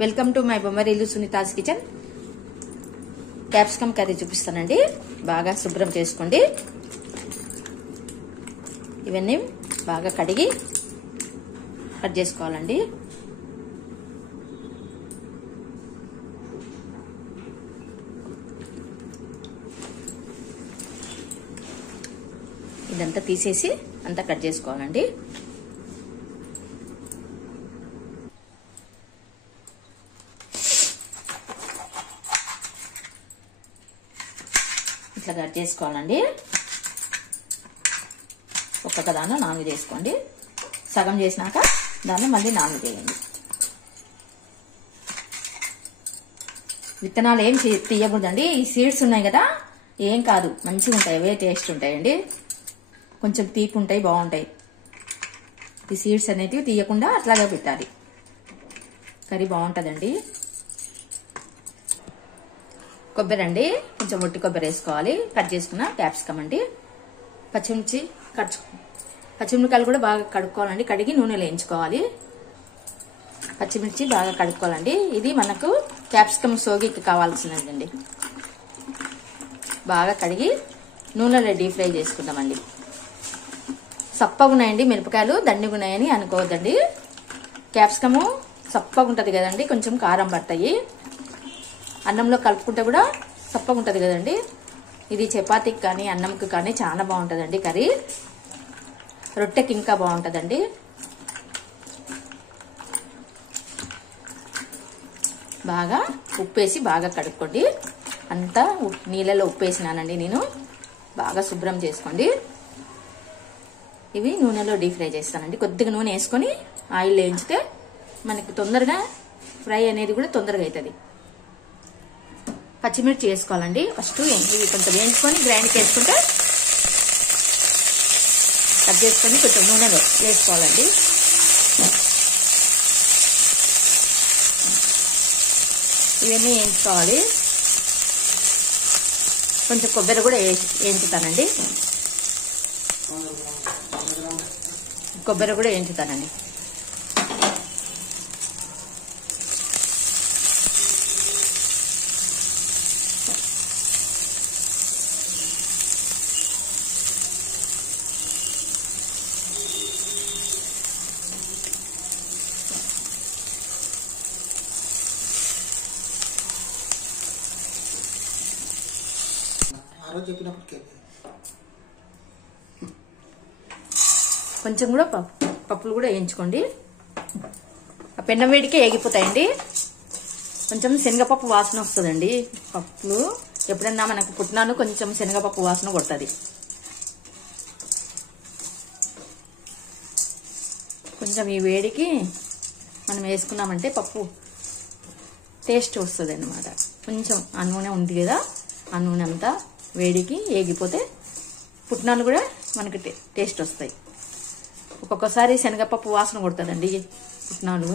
Welcome to my Bommarillu Sunita's kitchen. Capsicum curry చూపిస్తానండి. బాగా శుభ్రం చేసుకోండి. ఇవన్నీ బాగా కడిగి కట్ చేసుకోవాలండి. ఇదంతా తీసేసి అంతా కట్ చేసుకోవాలండి. ఇట్లా కట్ చేసుకోవాలండి. ఒక్కొక్క దానిలో 4 చేసుకోండి. సగం చేసినాక దాన్ని మళ్ళీ 4 చేయండి. విత్తనాలు ఏం తీయకూడదండి. ఈ సీడ్స్ ఉన్నాయి కదా, ఏం కాదు, మంచిగా ఉంటాయి, అవే టేస్ట్ ఉంటాయండి. కొంచెం తీపి ఉంటాయి, బాగుంటాయి. ఈ సీడ్స్ అనేటివి తీయకుండా అట్లాగే పెట్టాలి. కర్రీ బాగుంటుందండి. కొబ్బరి అండి, కొంచెం ఒట్టి కొబ్బరి వేసుకోవాలి. కట్ చేసుకున్న క్యాప్సికమ్ అండి. పచ్చిమిరకాయలు కూడా బాగా కడుక్కోవాలండి. కడిగి నూనెలో వేయించుకోవాలి. పచ్చిమిర్చి బాగా కడుక్కోవాలండి. ఇది మనకు క్యాప్సికమ్ సోగికి కావాల్సినదండి. బాగా కడిగి నూనెలో డీప్ ఫ్రై చేసుకుందామండి. సప్పగా ఉన్నాయండి మిరపకాయలు, దండిగా ఉన్నాయని అనుకోవద్దండి. క్యాప్సికము సప్పగా ఉంటుంది కదండి, కొంచెం కారం పడతాయి. అన్నంలో కలుపుకుంటే కూడా సప్పగా ఉంటుంది కదండి. ఇది చపాతీకి కానీ అన్నంకి కానీ చాలా బాగుంటుందండి కర్రీ. రొట్టెకి ఇంకా బాగుంటుందండి. బాగా ఉప్పేసి బాగా కడుక్కోండి. అంతా నీళ్ళలో ఉప్పేసినానండి నేను. బాగా శుభ్రం చేసుకోండి. ఇవి నూనెలో డీప్ ఫ్రై చేస్తానండి. కొద్దిగా నూనె వేసుకొని ఆయిల్ వేయించితే మనకి తొందరగా ఫ్రై అనేది కూడా తొందరగా అవుతుంది. పచ్చిమిర్చి వేసుకోవాలండి. ఫస్ట్ ఇవి కొంచెం వేయించుకొని గ్రైండ్కి వేసుకుంటే కట్ చేసుకొని కొంచెం నూనెలో వేసుకోవాలండి. ఇవన్నీ వేయించుకోవాలి. కొంచెం కొబ్బరి కూడా వేయించుతానండి. కొబ్బరి కూడా వేయించుతానండి. కొంచెం కూడా పప్పులు కూడా వేయించుకోండి. ఆ పెన్నం వేడికే ఏగిపోతాయండి. కొంచెం శనగపప్పు వాసన వస్తుందండి. పప్పులు ఎప్పుడన్నా మనకు పుట్టినాను కొంచెం శనగపప్పు వాసన కొడుతుంది. కొంచెం ఈ వేడికి మనం వేసుకున్నామంటే పప్పు టేస్ట్ వస్తుంది అన్నమాట. కొంచెం ఆ నూనె ఉంది కదా, ఆ నూనె అంతా వేడికి ఏగిపోతే పుట్నాలు కూడా మనకి టేస్ట్ వస్తాయి. ఒక్కొక్కసారి శనగపప్పు వాసన కొడుతుందండి పుట్నాలు.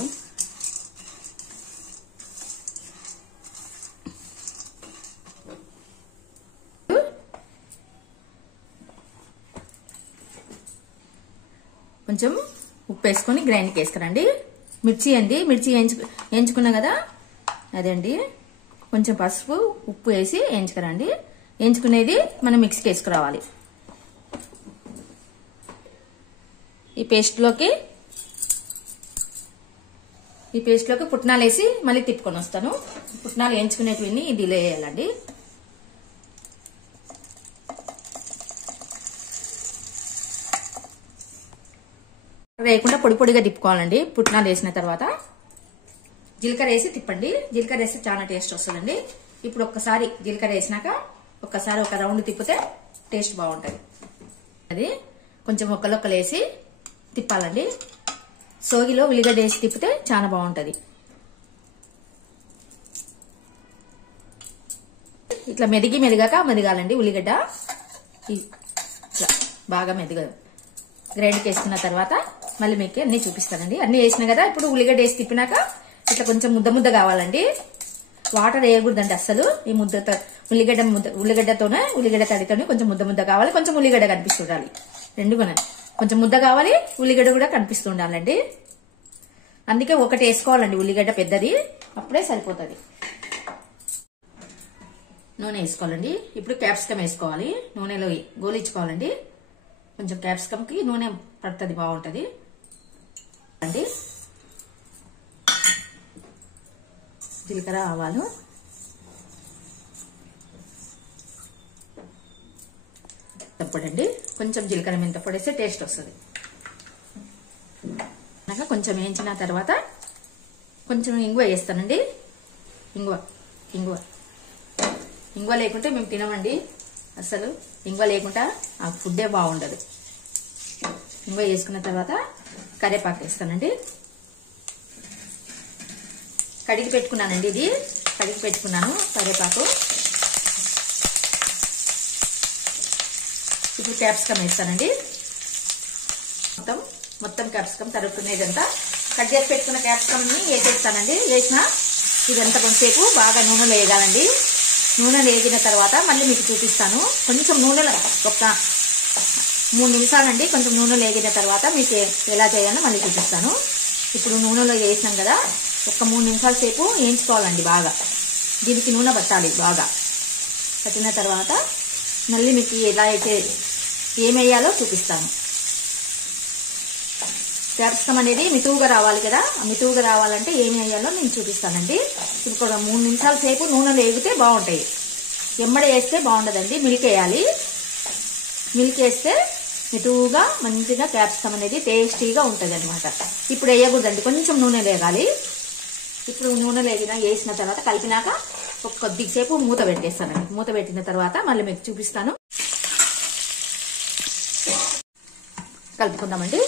కొంచెం ఉప్పు వేసుకొని గ్రైండ్కి వేసుకురండి. మిర్చి అండి, మిర్చి వేయించుకున్నా కదా, అదండి. కొంచెం పసుపు ఉప్పు వేసి వేయించుకురండి. వేయించుకునేది మనం మిక్సీకి వేసుకురావాలి. ఈ పేస్ట్లోకి పుట్నాలు వేసి మళ్ళీ తిప్పుకొని వస్తాను. పుట్నాలు వేయించుకునేటివన్నీ ఇదిలో వేయాలండి. వేయకుండా పొడి పొడిగా తిప్పుకోవాలండి. పుట్నాలు వేసిన తర్వాత జీలకర్ర వేసి తిప్పండి. జీలకర్ర వేస్తే చాలా టేస్ట్ వస్తుందండి. ఇప్పుడు ఒక్కసారి జీలకర్ర వేసినాక ఒక్కసారి ఒక రౌండ్ తిప్పితే టేస్ట్ బాగుంటుంది. అది కొంచెం ఒక్కలొక్కలు వేసి తిప్పాలండి. సోగిలో ఉల్లిగడ్డ వేసి తిప్పితే చాలా బాగుంటుంది. ఇట్లా మెదిగాలండి ఉల్లిగడ్డ. ఇట్లా బాగా గ్రైండ్కి వేసుకున్న తర్వాత మళ్ళీ మీకు అన్ని చూపిస్తానండి. అన్ని వేసినా కదా, ఇప్పుడు ఉల్లిగడ్డ వేసి తిప్పినాక ఇట్లా కొంచెం ముద్ద కావాలండి. వాటర్ వేయకూడదండి అస్సలు. ఈ ఉల్లిగడ్డతోనే ఉల్లిగడ్డ తడితోనే కొంచెం ముద్ద కావాలి. కొంచెం ఉల్లిగడ్డ కనిపిస్తుండాలి. రెండు కొంచెం ముద్ద కావాలి, ఉల్లిగడ్డ కూడా కనిపిస్తుండాలండి. అందుకే ఒకటి వేసుకోవాలండి ఉల్లిగడ్డ పెద్దది. అప్పుడే సరిపోతుంది. నూనె వేసుకోవాలండి. ఇప్పుడు క్యాప్సికమ్ వేసుకోవాలి. నూనెలో గోలించుకోవాలండి. కొంచెం క్యాప్సికమ్ కి నూనె పడుతుంది, బాగుంటది అండి. జీలకర్ర, ఆవాలు, మెంతపొడి. కొంచెం జీలకర్ర మెంతపొడి వేస్తే టేస్ట్ వస్తుంది. కొంచెం వేయించిన తర్వాత కొంచెం ఇంగువ వేస్తానండి. ఇంగువ లేకుంటే మేము తినమండి అసలు. ఇంగువ లేకుండా ఆ ఫుడ్డే బాగుండదు. ఇంగువ వేసుకున్న తర్వాత కరివేపాకు వేస్తానండి. కడిగి పెట్టుకున్నానండి. ఇది కడిగి పెట్టుకున్నాను కరివేపాకు. ఇప్పుడు క్యాప్సికమ్ వేస్తానండి. మొత్తం క్యాప్సికమ్ తరుక్కునేదంతా కట్ చేసి పెట్టుకున్న క్యాప్సికమ్ ని వేసేస్తానండి. వేసిన ఇదంతా కొంచెంసేపు బాగా నూనెలో వేగాలండి. నూనెలో వేగిన తర్వాత మళ్ళీ మీకు చూపిస్తాను. కొంచెం నూనెలో ఒక 3 నిమిషాలండి. కొంచెం నూనెలో వేగిన తర్వాత మీకు ఎలా చేయాలో మళ్ళీ చూపిస్తాను. ఇప్పుడు నూనెలో వేసినాం కదా, ఒక 3 నిమిషాల సేపు వేయించుకోవాలండి బాగా. దీనికి నూనె పట్టాలి బాగా. పట్టిన తర్వాత మళ్ళీ మీకు ఎలా అయితే ఏమేయాలో చూపిస్తాను. క్యాప్సికమ్ అనేది మితువుగా రావాలి కదా, ఆ మితువుగా రావాలంటే ఏమి వేయాలో నేను చూపిస్తానండి. ఇప్పుడు 3 నిమిషాల సేపు నూనెలో వేగితే బాగుంటాయి. ఎమ్మడి వేస్తే బాగుండదండి. మిల్క్ వేయాలి. మిల్క్ వేస్తే మితువుగా మంచిగా క్యాప్సికమ్ అనేది టేస్టీగా ఉంటుంది అనమాట. ఇప్పుడు వేయకూడదండి, కొంచెం నూనె వేగాలి. ఇప్పుడు నూనె వేసిన తర్వాత కలిపినాక ఒక కొద్దిసేపు మూత పెట్టేస్తానండి. మూత పెట్టిన తర్వాత మళ్ళీ మీకు చూపిస్తాను. కలుపుకుందామండి.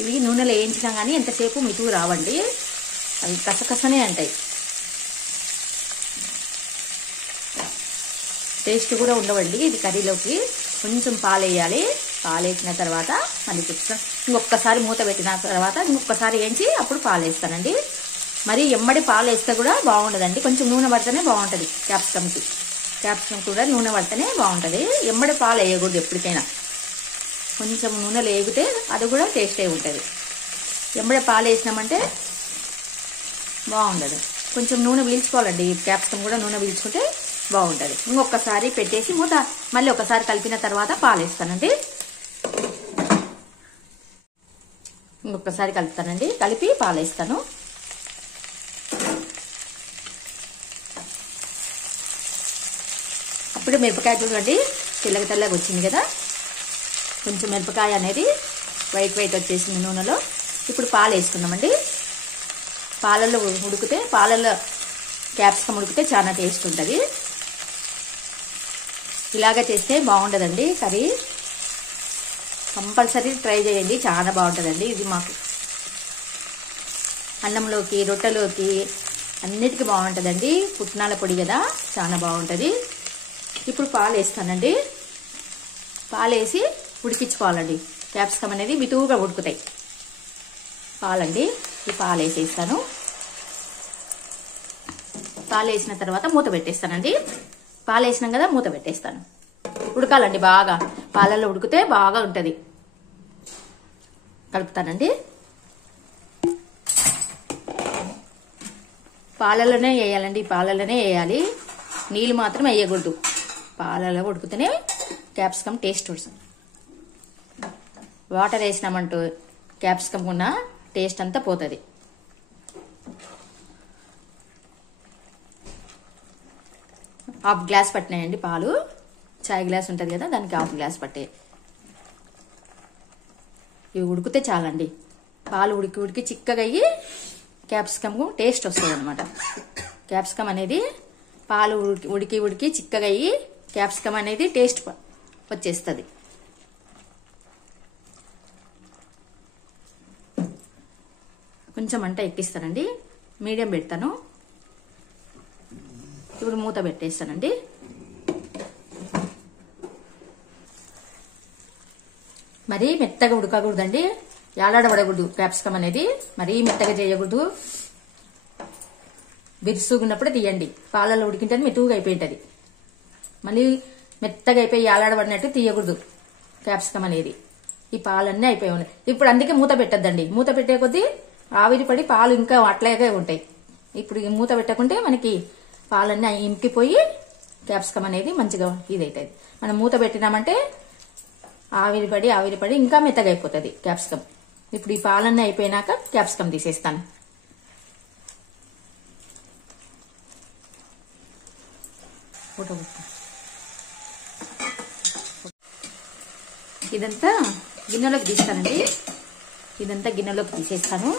ఇవి నూనెలో వేయించినా కానీ ఎంతసేపు మితువు రావండి, అవి కసకసనే అంటాయి. టేస్ట్ కూడా ఉండవండి. ఇది కర్రీలోకి కొంచెం పాలు వేయాలి. పాలు వేసిన తర్వాత మళ్ళీ చూపిస్తాను. ఇంకొకసారి మూత పెట్టిన తర్వాత ఇంకొకసారి వేయించి అప్పుడు పాలు వేస్తానండి. మరి ఎమ్మడి పాలు వేస్తే కూడా బాగుండదండి. కొంచెం నూనె పడితేనే బాగుంటుంది. క్యాప్సికమ్ కూడా నూనె పడితేనే బాగుంటుంది. ఎమ్మడి పాలు వేయకూడదు ఎప్పటికైనా. కొంచెం నూనెలో వేగితే అది కూడా టేస్ట్ అయి ఉంటుంది. ఎమ్మడే పాలు వేసినామంటే బాగుండదు. కొంచెం నూనె పీల్చుకోవాలండి. క్యాప్సికమ్ కూడా నూనె పీల్చుకుంటే బాగుంటుంది. ఇంకొకసారి పెట్టేసి మూత మళ్ళీ ఒకసారి కలిపిన తర్వాత పాలు వేస్తానండి. ఇంకొకసారి కలుపుతానండి. కలిపి పాలు వేస్తాను. అప్పుడు మిరపకాయ చూడండి తెల్లగా వచ్చింది కదా, కొంచెం మిరపకాయ అనేది వైట్ వచ్చేసింది నూనెలో. ఇప్పుడు పాలు వేసుకుందామండి. పాలల్లో ఉడికితే, పాలల్లో క్యాప్సికమ్ ఉడికితే చాలా టేస్ట్ ఉంటుంది. ఇలాగ చేస్తే బాగుంటుందండి కర్రీ. కంపల్సరీ ట్రై చేయండి, చాలా బాగుంటుందండి. ఇది మాకు అన్నంలోకి, రొట్టెలోకి అన్నిటికీ బాగుంటుందండి. పుట్నాల పొడి కదా, చాలా బాగుంటుంది. ఇప్పుడు పాలు వేస్తానండి. పాలు వేసి ఉడికించుకోవాలండి. క్యాప్సికమ్ అనేది మితువుగా ఉడుకుతాయి. పాలండి, ఈ పాలు వేసేస్తాను. పాలు వేసిన తర్వాత మూత పెట్టేస్తానండి. పాలు వేసినాం కదా, మూత పెట్టేస్తాను. ఉడకాలండి బాగా. పాలల్లో ఉడికితే బాగా ఉంటుంది. కలుపుతానండి. పాలల్లోనే వేయాలండి. పాలల్లోనే వేయాలి. నీళ్ళు మాత్రం వేయకూడదు. పాలలో ఉడికితేనే క్యాప్సికమ్ టేస్ట్ వస్తుంది. వాటర్ వేసినామంటూ క్యాప్సికమ్ ఉన్న టేస్ట్ అంతా పోతుంది. హాఫ్ గ్లాస్ పట్టినాయండి పాలు. చాయ్ గ్లాస్ ఉంటుంది కదా, దానికి హాఫ్ గ్లాస్ పట్టాయి. ఇవి ఉడికితే చాలండి. పాలు ఉడికి చిక్కగా అయ్యి క్యాప్సికమ్ టేస్ట్ వస్తుంది అనమాట. క్యాప్సికమ్ అనేది పాలు ఉడికి చిక్కగా అయ్యి క్యాప్సికమ్ అనేది టేస్ట్ వచ్చేస్తుంది. కొంచెం మంట ఎక్కిస్తానండి. మీడియం పెడతాను. ఇప్పుడు మూత పెట్టేస్తానండి. మరీ మెత్తగా ఉడకకూడదండి, యాలాడబడకూడదు. క్యాప్సికమ్ అనేది మరీ మెత్తగా చేయకూడదు. బిరుసుగున్నప్పుడు తీయండి. పాలలో ఉడికింటే మెతుగా అయిపోయింటది. మళ్ళీ మెత్తగా అయిపోయి యాలాడబడినట్టు తీయకూడదు క్యాప్సికమ్ అనేది. ఈ పాలన్నీ అయిపోయి ఉన్నాయి. ఇప్పుడు అందుకే మూత పెట్టద్దండి. మూత పెట్టే కొద్దీ ఆవిరి పడి పాలు ఇంకా అట్లాగే ఉంటాయి. ఇప్పుడు ఈ మూత పెట్టకుంటే మనకి పాలన్నీ ఇంకిపోయి క్యాప్సికమ్ అనేది మంచిగా ఇదైతుంది. మనం మూత పెట్టినామంటే ఆవిరి పడి ఇంకా మెత్తగా అయిపోతుంది క్యాప్సికమ్. ఇప్పుడు ఈ పాలన్నీ అయిపోయినాక క్యాప్సికమ్ తీసేస్తాను. ఇదంతా గిన్నెలోకి తీస్తానండి. ఇదంతా గిన్నెలోకి తీసేస్తాను.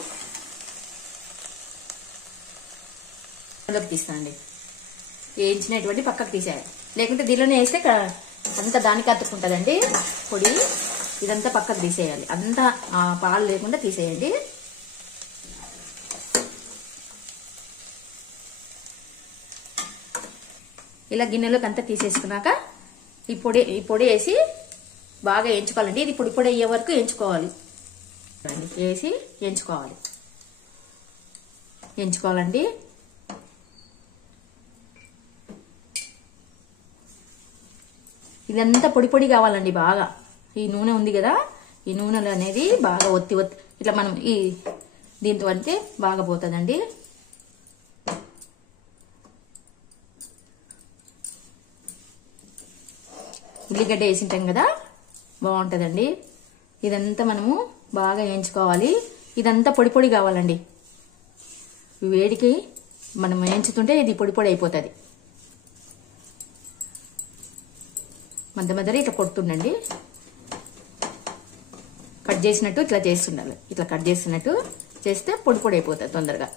గిన్నెలోకి తీస్తానండి. వేయించినటువంటి పక్కకు తీసేయాలి, లేకుంటే దీనిలోనే వేస్తే అంతా దానికి అతుక్కుంటుందండి పొడి. ఇదంతా పక్కకు తీసేయాలి. అంతా పాలు లేకుండా తీసేయండి. ఇలా గిన్నెలోకి అంతా తీసేసుకున్నాక ఈ పొడి వేసి బాగా వేయించుకోవాలండి. ఇది పొడి అయ్యే వరకు వేయించుకోవాలి. వేసి వేయించుకోవాలండి. ఇదంతా పొడి కావాలండి బాగా. ఈ నూనె ఉంది కదా, ఈ నూనెలు అనేది బాగా ఒత్తి ఇట్లా మనం ఈ దీంతో అంటే బాగా పోతుందండి. ఉల్లిగడ్డ వేసింటాం కదా, బాగుంటుందండి. ఇదంతా మనము బాగా వేయించుకోవాలి. ఇదంతా పొడి కావాలండి. వేడికి మనం వేయించుతుంటే ఇది పొడి అయిపోతుంది. మధ్య ఇట్లా కొడుతుండండి. కట్ చేసినట్టు ఇట్లా చేస్తుండాలి. ఇట్లా కట్ చేసినట్టు చేస్తే పొడి అయిపోతుంది తొందరగా.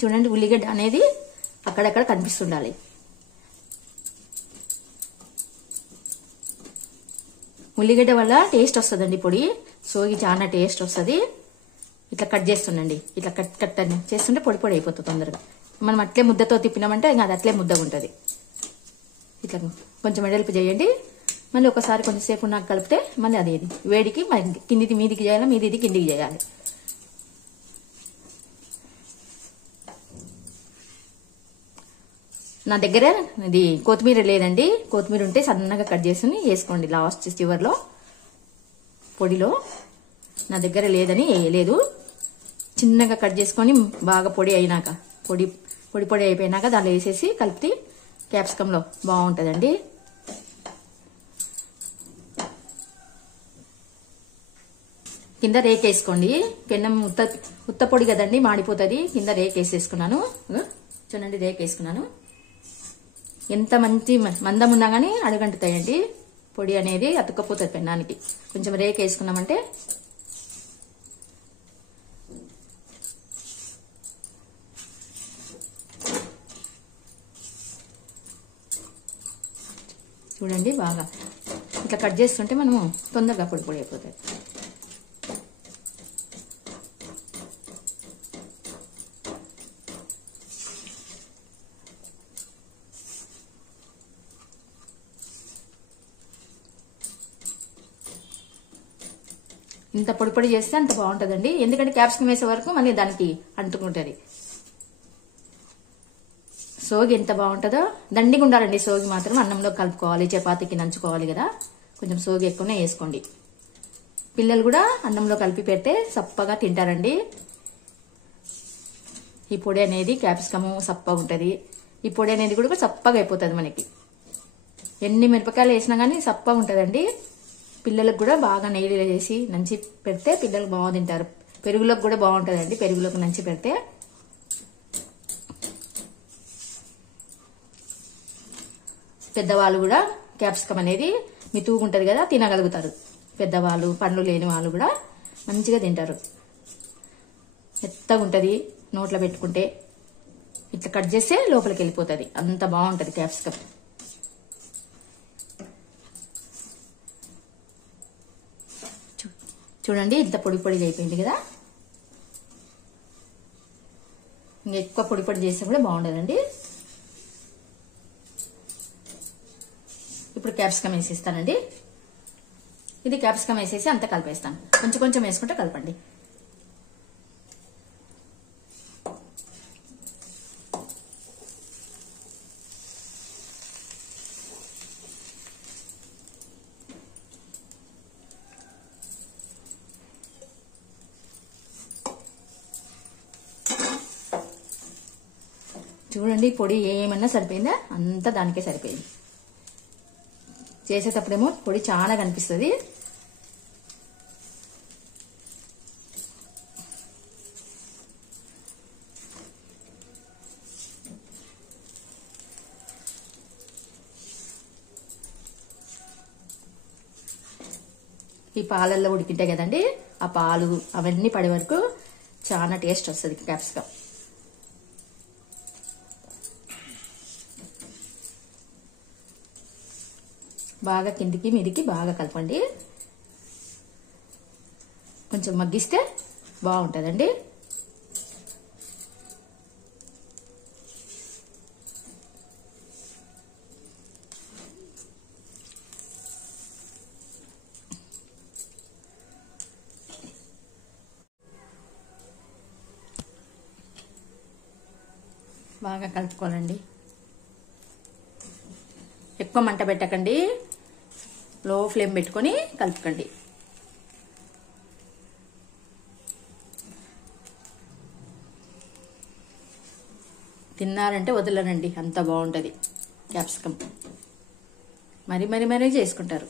చూడండి, ఉల్లిగడ్డ అనేది అక్కడక్కడ కనిపిస్తుండాలి. ఉల్లిగడ్డ వల్ల టేస్ట్ వస్తుందండి పొడి. సోగి చాలా టేస్ట్ వస్తుంది. ఇట్లా కట్ చేస్తుండండి. ఇట్లా కట్ అని చేస్తుంటే పొడి అయిపోతుంది తొందరగా. మనం అట్లే ముద్దతో తిప్పినామంటే అది అట్లే ముద్దగా ఉంటుంది. ఇట్లా కొంచెం వెడల్పు చేయండి. మళ్ళీ ఒకసారి కొంచెంసేపు నాకు కలిపితే మళ్ళీ అది వేడికి కిందిది మీదికి చేయాలి, మీది కిందికి చేయాలి. నా దగ్గర ఇది కొత్తిమీర లేదండి. కొత్తిమీర ఉంటే సన్నగా కట్ చేసి వేసుకోండి లాస్ట్ చివర్లో పొడిలో. నా దగ్గర లేదని వేయలేదు. చిన్నగా కట్ చేసుకొని బాగా పొడి అయినాక పొడి అయిపోయినాక దాంట్లో వేసేసి కలిపి క్యాప్సికంలో బాగుంటుందండి. కింద రేక్ వేసుకోండి. పెన్నం ఉత్త పొడి కదండి, మాడిపోతుంది. కింద రేక్ వేసేసుకున్నాను. చూడండి, రేక్ వేసుకున్నాను. ఎంత మంచి మందం ఉన్నా కానీ అడుగంటుతాయండి. పొడి అనేది అతుక్కపోతుంది పెన్నానికి. కొంచెం రేక్ వేసుకున్నామంటే చూడండి, బాగా ఇట్లా కట్ చేస్తుంటే మనము తొందరగా పొడి అయిపోతుంది. ఇంత పొడి చేస్తే అంత బాగుంటుందండి. ఎందుకంటే క్యాప్సికం వేసే వరకు మళ్ళీ దానికి అంటుకుంటుంది. సోగి ఎంత బాగుంటుందో. దండిగా ఉండాలండి సోగి మాత్రం. అన్నంలో కలుపుకోవాలి, చపాతీకి నంచుకోవాలి కదా. కొంచెం సోగి ఎక్కువనే వేసుకోండి. పిల్లలు కూడా అన్నంలో కలిపి పెడితే సప్పగా తింటారండి. ఈ పొడి అనేది క్యాప్సికము సప్పగా ఉంటుంది. ఈ పొడి అనేది కూడా సప్పగా అయిపోతుంది మనకి. ఎన్ని మిరపకాయలు వేసినా కానీ సప్పగా ఉంటుందండి. పిల్లలకు కూడా బాగా నెయ్యిలో చేసి నంచి పెడితే పిల్లలు బాగా తింటారు. పెరుగులోకి కూడా బాగుంటుందండి. పెరుగులోకి నంచి పెడితే పెద్దవాళ్ళు కూడా క్యాప్సికం అనేది మితువుగా ఉంటుంది కదా, తినగలుగుతారు. పెద్దవాళ్ళు, పండ్లు లేని వాళ్ళు కూడా మంచిగా తింటారు. మెత్తగా ఉంటుంది. నోట్లో పెట్టుకుంటే ఇట్లా కట్ చేస్తే లోపలికి వెళ్ళిపోతుంది. అంత బాగుంటుంది క్యాప్సికం. చూడండి, ఇంత పొడిగా అయిపోయింది కదా. ఇంకా ఎక్కువ పొడి పొడి చేస్తే కూడా బాగుండదండి. ఇప్పుడు క్యాప్సికం వేసేస్తానండి. ఇది క్యాప్సికం వేసేసి అంతా కలిపేస్తాను. కొంచెం కొంచెం వేసుకుంటే కలపండి. చూడండి పొడి ఏమన్నా సరిపోయిందా, అంతా దానికే సరిపోయింది. చేసేటప్పుడేమో పొడి చాలా కనిపిస్తుంది. ఈ పాలల్లో ఉడికింటాయి కదండి, ఆ పాలు అవన్నీ పడే వరకు చాలా టేస్ట్ వస్తుంది క్యాప్సికం. బాగా కిందికి మీదికి బాగా కలపండి. కొంచెం మగ్గిస్తే బాగుంటుందండి. బాగా కలుపుకోవాలండి. ఎక్కువ మంట పెట్టకండి, లో ఫ్లేమ్ పెట్టుకొని కలుపుకోండి. తిన్నారంటే వదలరండి, అంత బాగుంటుంది క్యాప్సికం. మరీ చేసుకుంటారు.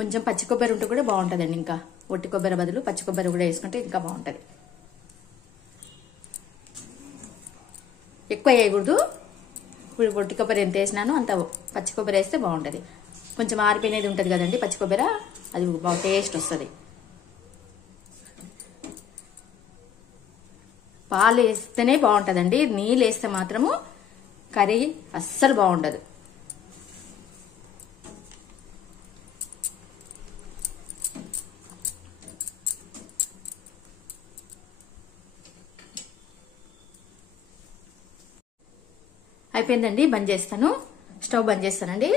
కొంచెం పచ్చి కొబ్బరి ఉంటే కూడా బాగుంటుందండి. ఇంకా ఒట్టి కొబ్బరి బదులు పచ్చి కొబ్బరి కూడా వేసుకుంటే ఇంకా బాగుంటుంది. ఎక్కువ వేయకూడదు. ఇప్పుడు ఒట్టి కొబ్బరి ఎంత వేసినానో అంత పచ్చి కొబ్బరి వేస్తే బాగుంటుంది. కొంచెం ఆరిపోయినది ఉంటుంది కదండి పచ్చి కొబ్బరి, అది బాగా టేస్ట్ వస్తుంది. పాలు వేస్తేనే బాగుంటుందండి. నీళ్ళు వేస్తే మాత్రము కర్రీ అస్సలు బాగుండదు. అయిపోయిందండి, బంద్ చేస్తాను. స్టవ్ బంద్ చేస్తానండి.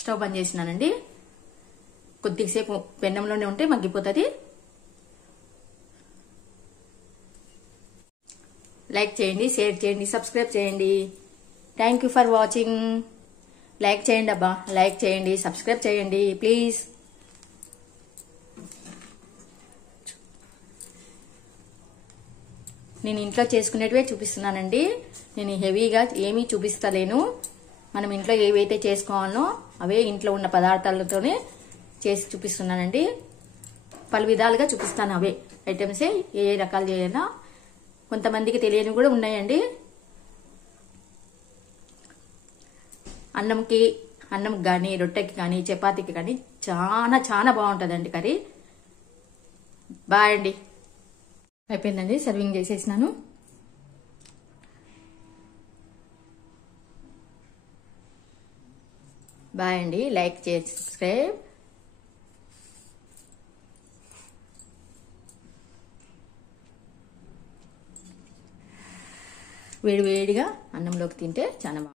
స్టవ్ బంద్ చేసినానండి. కొద్దిసేపు పెన్నంలోనే ఉంటే మగ్గిపోతుంది. లైక్ చేయండి, షేర్ చేయండి, సబ్స్క్రైబ్ చేయండి. Thank you for watching. Like చేయండి అబ్బా, లైక్ చేయండి, సబ్స్క్రైబ్ చేయండి ప్లీజ్. నేను ఇంట్లో చేసుకునేటివే చూపిస్తున్నానండి. నేను హెవీగా ఏమీ చూపిస్తలేను. మనం ఇంట్లో ఏవైతే చేసుకోవాలనో అవే ఇంట్లో ఉన్న పదార్థాలతోనే చేసి చూపిస్తున్నానండి. పలు విధాలుగా చూపిస్తాను. అవే ఐటమ్సే ఏ రకాలు చేయాలా. కొంతమందికి తెలియని కూడా ఉన్నాయండి. అన్నంకి కానీ, రొట్టెకి కానీ, చపాతీకి కానీ చాలా బాగుంటుందండి కర్రీ. బాయ్ అండి. అయిపోయిందండి, సర్వింగ్ చేసేసినాను. బాయ్ అండి. లైక్ చేసి సబ్స్క్రైబ్. వేడివేడిగా అన్నంలోకి తింటే చాలా బాగుంటుంది.